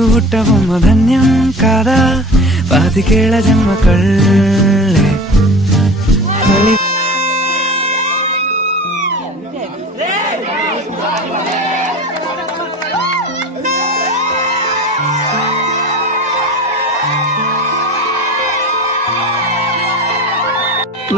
తెలుగు పుట్టబొమ్మ ధన్యం కాదా పాతికేళ్ల జన్మ కళ్ళే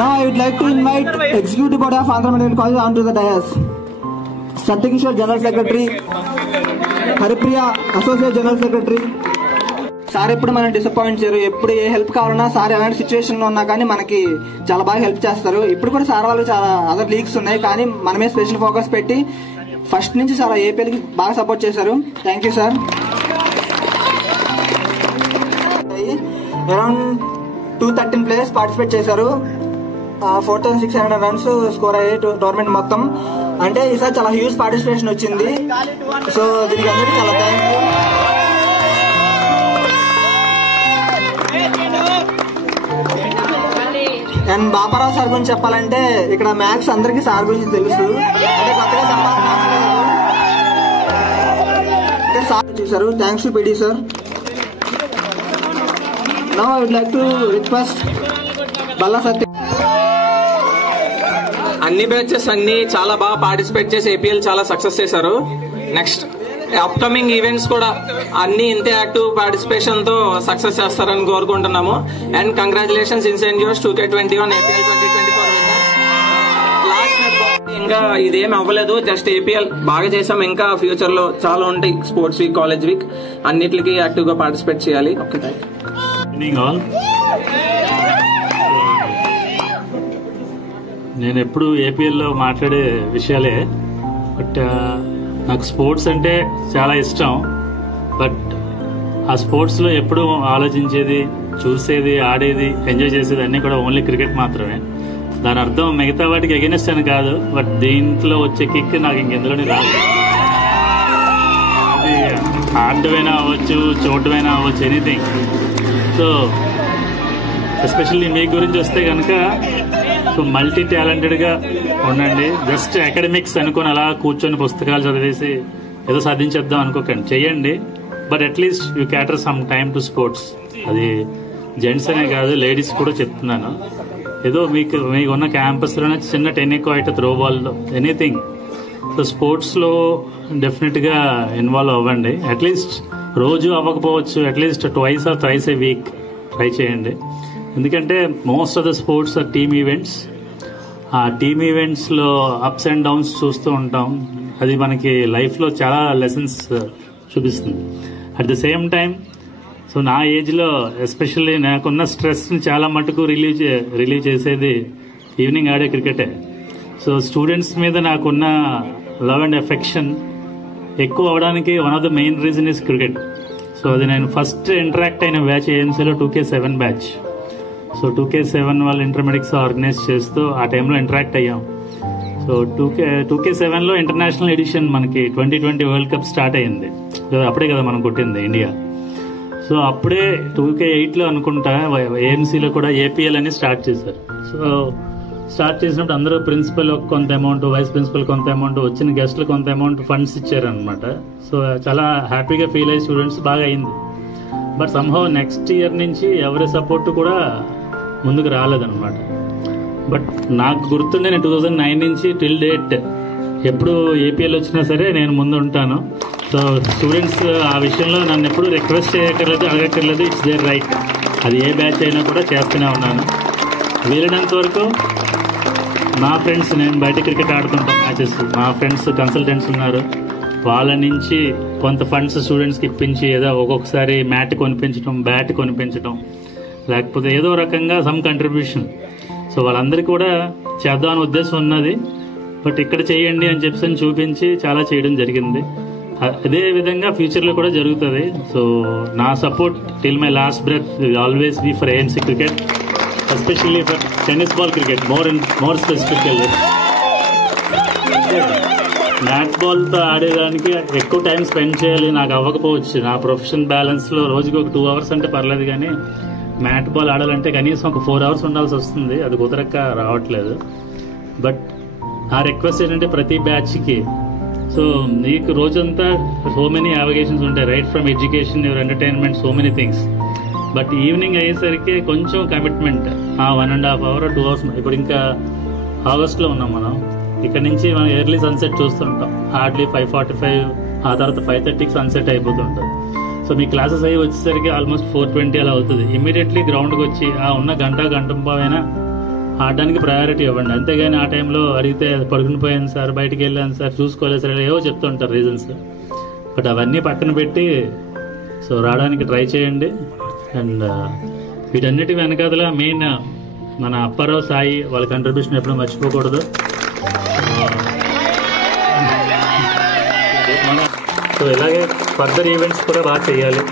Now I would like to invite Executive Board of Andhra Medical College onto the dais. Satyakishore General Secretary, Haripriya Associate General Secretary. Sir ఎప్పుడు మనం disappoint చేయరు. ఎప్పుడు ఏ హెల్ప్ కావాలన్నా సార్ ఎలాంటి సిచ్యువేషన్లో ఉన్నా కానీ మనకి చాలా బాగా హెల్ప్ చేస్తారు. ఇప్పుడు కూడా సార్ వాళ్ళు చాలా అదర్ లీగ్స్ ఉన్నాయి, కానీ మనమే స్పెషల్ ఫోకస్ పెట్టి ఫస్ట్ నుంచి చాలా ఏపీఎల్కి బాగా సపోర్ట్ చేశారు. Thank you sir. Around 213 players participate చేశారు. 4600 రన్స్ స్కోర్ అయ్యాయి టోర్నమెంట్ మొత్తం. అంటే ఈసారి చాలా హ్యూజ్ పార్టిసిపేషన్ వచ్చింది. సో దీనికి అందరికీ చాలా thank you. And Bapa Rao sir గురించి చెప్పాలంటే ఇక్కడ మ్యాథ్స్ అందరికీ సార్ గురించి తెలుసు, అంటే కొత్తగా అంటే సార్ చేశారు. Thanks to PD sir. Now I would like to request Balla Satya. అన్ని బ్యాచెస్ అన్ని చాలా బాగా పార్టిసిపేట్ చేసి ఏపీఎల్ చాలా సక్సెస్ చేశారు. నెక్స్ట్ అప్కమింగ్ ఈవెంట్స్ కూడా అన్ని ఇంతే యాక్టివ్ పార్టిసిపేషన్ తో సక్సెస్ చేస్తారని కోరుకుంటున్నాము. And congratulations incentives 2K21 APL 2024 last ఇంకా ఇదేం అవ్వలేదు, జస్ట్ ఏపీఎల్ బాగా చేసాం. ఇంకా ఫ్యూచర్ లో చాలా ఉంటాయి, స్పోర్ట్స్ వీక్, కాలేజ్ వీక్, అన్నిటికీ యాక్టివ్ గా పార్టిసిపేట్ చేయాలి. ఓకే, నేను ఎప్పుడు ఏపీఎల్లో మాట్లాడే విషయాలే. బట్ నాకు స్పోర్ట్స్ అంటే చాలా ఇష్టం. బట్ ఆ స్పోర్ట్స్లో ఎప్పుడు ఆలోచించేది, చూసేది, ఆడేది, ఎంజాయ్ చేసేది అన్నీ కూడా ఓన్లీ క్రికెట్ మాత్రమే. దాని అర్థం మిగతా వాటికి అగెనెస్ట్ అని కాదు, బట్ దీంట్లో వచ్చే కిక్ నాకు ఇంకెందులోనే రాదు. అది ఆడమైనా అవ్వచ్చు, చూడమైనా అవ్వచ్చు, ఎనీథింగ్. సో ఎస్పెషల్లీ మీ గురించి వస్తే కనుక సో మల్టీ టాలెంటెడ్గా ఉండండి. జస్ట్ అకాడమిక్స్ అనుకుని అలా కూర్చొని పుస్తకాలు చదివేసి ఏదో సాధించేద్దాం అనుకోకండి, చెయ్యండి. But at least you cater some time to sports. అది జెంట్స్ అనే కాదు, లేడీస్ కూడా చెప్తున్నాను. ఏదో మీకున్న క్యాంపస్లోనే చిన్న టెన్నికాయిట్, త్రోబాల్, ఎనీథింగ్. సో స్పోర్ట్స్లో డెఫినెట్గా ఇన్వాల్వ్ అవ్వండి. అట్లీస్ట్ రోజు అవ్వకపోవచ్చు, at least twice or thrice a week try చేయండి. ఎందుకంటే most of the sports are team events. ఆ టీమ్ ఈవెంట్స్లో అప్స్ అండ్ డౌన్స్ చూస్తూ ఉంటాం. అది మనకి లైఫ్లో చాలా లెసన్స్ చూపిస్తుంది. At the same time so నా ఏజ్లో ఎస్పెషల్లీ నాకున్న స్ట్రెస్ని చాలా మటుకు రిలీవ్ చేసేది ఈవినింగ్ ఆడే క్రికెటే. సో స్టూడెంట్స్ మీద నాకున్న లవ్ అండ్ ఎఫెక్షన్ ఎక్కువ అవడానికి one of the main reason is cricket. So అది నేను ఫస్ట్ ఇంటరాక్ట్ అయిన బ్యాచ్ ఏఎంసీలో 2K7 బ్యాచ్. సో 2K7 వాళ్ళు ఇంటర్మీడియట్స్ ఆర్గనైజ్ చేస్తూ ఆ టైంలో ఇంటరాక్ట్ అయ్యాం. సో 2K7లో ఇంటర్నేషనల్ ఎడిషన్ మనకి 2020 వరల్డ్ కప్ స్టార్ట్ అయ్యింది. అప్పుడే కదా మనం కొట్టింది ఇండియా. సో అప్పుడే 2K8లో అనుకుంటా ఏఎంసీలో కూడా ఏపీఎల్ అని స్టార్ట్ చేశారు. సో స్టార్ట్ చేసినప్పుడు అందరూ ప్రిన్సిపల్ కొంత అమౌంట్, వైస్ ప్రిన్సిపల్ కొంత అమౌంట్, వచ్చిన గెస్ట్లు కొంత అమౌంట్ ఫండ్స్ ఇచ్చారనమాట. సో చాలా హ్యాపీగా ఫీల్ అయ్యే స్టూడెంట్స్ బాగా అయింది. బట్ సమ్హౌ నెక్స్ట్ ఇయర్ నుంచి ఎవరి సపోర్ట్ కూడా ముందుకు రాలేదన్నమాట. బట్ నాకు గుర్తుండే నేను 2009 నుంచి టిల్ డేట్ ఎప్పుడు ఏపీఎల్ వచ్చినా సరే నేను ముందు ఉంటాను. సో స్టూడెంట్స్ ఆ విషయంలో నన్ను ఎప్పుడు రిక్వెస్ట్ చేయక్కర్లేదు, అడగక్కర్లేదు. It's there right. అది ఏ బ్యాచ్ అయినా కూడా చేస్తూనే ఉన్నాను. వీలైనంత వరకు మా ఫ్రెండ్స్, నేను బయట క్రికెట్ ఆడుతుంటాం మ్యాచెస్, మా ఫ్రెండ్స్ కన్సల్టెంట్స్ ఉన్నారు, వాళ్ళ నుంచి కొంత ఫండ్స్ స్టూడెంట్స్కి ఇప్పించి ఏదో ఒక్కొక్కసారి మ్యాట్ కొనిపించడం, బ్యాట్ కొనిపించడం, లేకపోతే ఏదో రకంగా సమ్ కంట్రిబ్యూషన్. సో వాళ్ళందరికీ కూడా చేద్దామని ఉద్దేశం ఉన్నది. బట్ ఇక్కడ చేయండి అని చెప్పి చూపించి చాలా చేయడం జరిగింది. అదే విధంగా ఫ్యూచర్లో కూడా జరుగుతుంది. సో నా support till my last breath will always be for AMC cricket, especially for tennis ball cricket, more specifically. Mat బాల్తో ఆడేదానికి ఎక్కువ టైం స్పెండ్ చేయాలి, నాకు అవ్వకపోవచ్చు. నా ప్రొఫెషన్ బ్యాలెన్స్లో రోజుకి ఒక 2 hours అంటే పర్లేదు, కానీ మ్యాట్ బాల్ ఆడాలంటే కనీసం ఒక 4 hours ఉండాల్సి వస్తుంది. అది కుదరక రావట్లేదు. బట్ నా రిక్వెస్ట్ ఏంటంటే ప్రతి బ్యాచ్కి సో నీకు రోజంతా సో మెనీ యావిగేషన్స్ ఉంటాయి, right from education, your entertainment, so many things. But evening అయ్యేసరికి కొంచెం కమిట్మెంట్, 1.5 hour 2 hours. ఇప్పుడు ఇంకా ఆగస్ట్లో ఉన్నాం మనం. ఇక్కడ నుంచి మనం ఎర్లీ సన్సెట్ చూస్తుంటాం, హార్డ్లీ 5:45, ఆ తర్వాత 5:30కి సన్సెట్ అయిపోతుంటుంది. సో మీ క్లాసెస్ అయ్యి వచ్చేసరికి ఆల్మోస్ట్ 4:20 అలా అవుతుంది. ఇమ్మీడియట్లీ గ్రౌండ్కి వచ్చి ఆ ఉన్న గంటంపావైనా ఆడడానికి ప్రయారిటీ ఇవ్వండి. అంతేగాని ఆ టైంలో అడిగితే పడుకుని పోయాను సార్, బయటికి వెళ్ళాను సార్, చూసుకోలేదు సార్, ఏవో చెప్తుంటారు రీజన్స్. బట్ అవన్నీ పక్కన పెట్టి సో రావడానికి ట్రై చేయండి. అండ్ వీటన్నిటి వెనకాదల మెయిన్ మన అప్పారావు సాయి వాళ్ళ కంట్రిబ్యూషన్ ఎప్పుడు మర్చిపోకూడదు. సో ఇలాగే ఫర్దర్ ఈవెంట్స్ కూడా బాగా చేయాలి.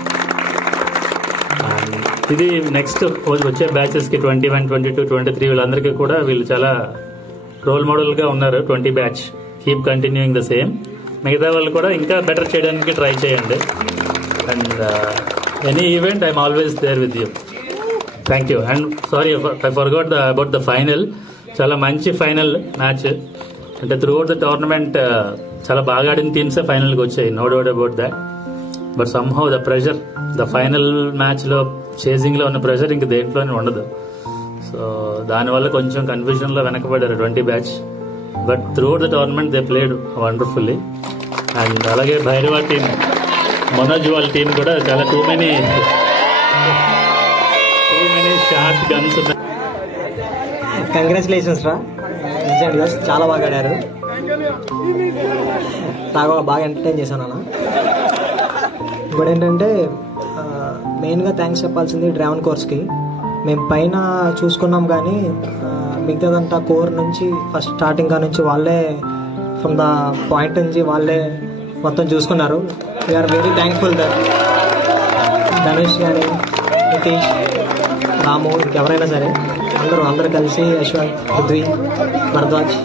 ఇది నెక్స్ట్ వచ్చే బ్యాచెస్కి 21, 22, 23 వీళ్ళందరికీ కూడా వీళ్ళు చాలా రోల్ మోడల్గా ఉన్నారు. 20 batch keep continuing the same. మిగతా వాళ్ళు కూడా ఇంకా బెటర్ చేయడానికి ట్రై చేయండి. And any event I'm always there with you. Thank you. And sorry I forgot about the final. చాలా మంచి ఫైనల్ మ్యాచ్. అంటే త్రూఅవుట్ ద టోర్నమెంట్ చాలా బాగా ఆడిన టీమ్సే ఫైనల్కి వచ్చాయి, no doubt about that. But somehow the pressure, the final మ్యాచ్లో చేజింగ్లో ఉన్న ప్రెషర్ ఇంక దేంట్లోనే ఉండదు. సో దానివల్ల కొంచెం కన్ఫ్యూజన్లో వెనకబడ్డారు 20 batch. But throughout the tournament they played wonderfully. And అలాగే భైరవ టీం, మనోజ్ వాళ్ళ టీం కూడా చాలా టూ మెనీ షార్ట్ గన్స్ ఉన్నాయి. కంగ్రాచులేషన్స్ రా, చాలా బాగా ఆడారు. నాకు బాగా ఎంటర్టైన్ చేశాను అన్న. ఇప్పుడు ఏంటంటే మెయిన్గా థ్యాంక్స్ చెప్పాల్సింది డ్రావెన్ కోర్స్కి. మేము పైన చూసుకున్నాం కానీ మిగతాదంతా కోర్ నుంచి ఫస్ట్ స్టార్టింగ్ నుంచి వాళ్ళే ఫ్రమ్ ద పాయింట్ నుంచి వాళ్ళే మొత్తం చూసుకున్నారు. We're very thankful that. Dhanush కానీ, నితీష్, రాము, ఇంకెవరైనా సరే అందరూ కలిసి, Yashwant, Prithvi, Bharadwaj,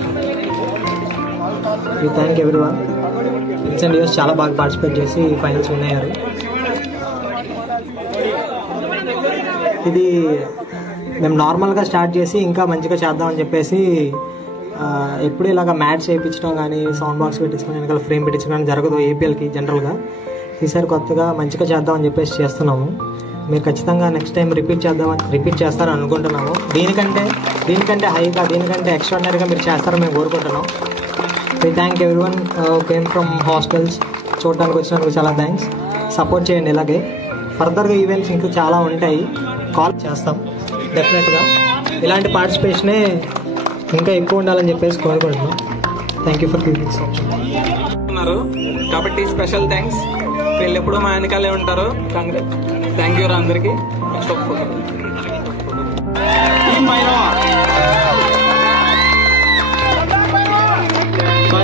we thank everyone. Kids and youth చాలా బాగా పార్టిసిపేట్ చేసి ఫైనల్స్ విన్ అయ్యారు. ఇది మేము నార్మల్గా స్టార్ట్ చేసి ఇంకా మంచిగా చేద్దామని చెప్పేసి ఎప్పుడు ఇలాగ మ్యాచ్ వేయించడం కానీ, సౌండ్ బాక్స్ పెట్టించడం, వెనకాల ఫ్రేమ్ పెట్టించడం కానీ జరగదు ఏపీఎల్కి జనరల్గా. ఈసారి కొత్తగా మంచిగా చేద్దామని చెప్పేసి చేస్తున్నాము. మీరు ఖచ్చితంగా నెక్స్ట్ టైం రిపీట్ చేస్తారని అనుకుంటున్నాము. దీనికంటే హైగా, దీనికంటే ఎక్స్ట్రాడినరీగా మీరు చేస్తారని మేము కోరుకుంటున్నాం. We thank everyone came from hostels. చూడడానికి వచ్చినందుకు చాలా థ్యాంక్స్. సపోర్ట్ చేయండి ఇలాగే. ఫర్దర్గా ఈవెంట్స్ ఇంకా చాలా ఉంటాయి, కాల్ చేస్తాం డెఫినెట్గా. ఇలాంటి పార్టిసిపేషనే ఇంకా ఎక్కువ ఉండాలని చెప్పేసి కోరుకుంటున్నాం. థ్యాంక్ యూ ఫర్ గివింగ్ ఉన్నారు కాబట్టి స్పెషల్ థ్యాంక్స్. వీళ్ళు ఎప్పుడు మా వెనకాలే ఉంటారు. థ్యాంక్ యూ అందరికి.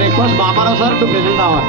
Request Babarao sir to present our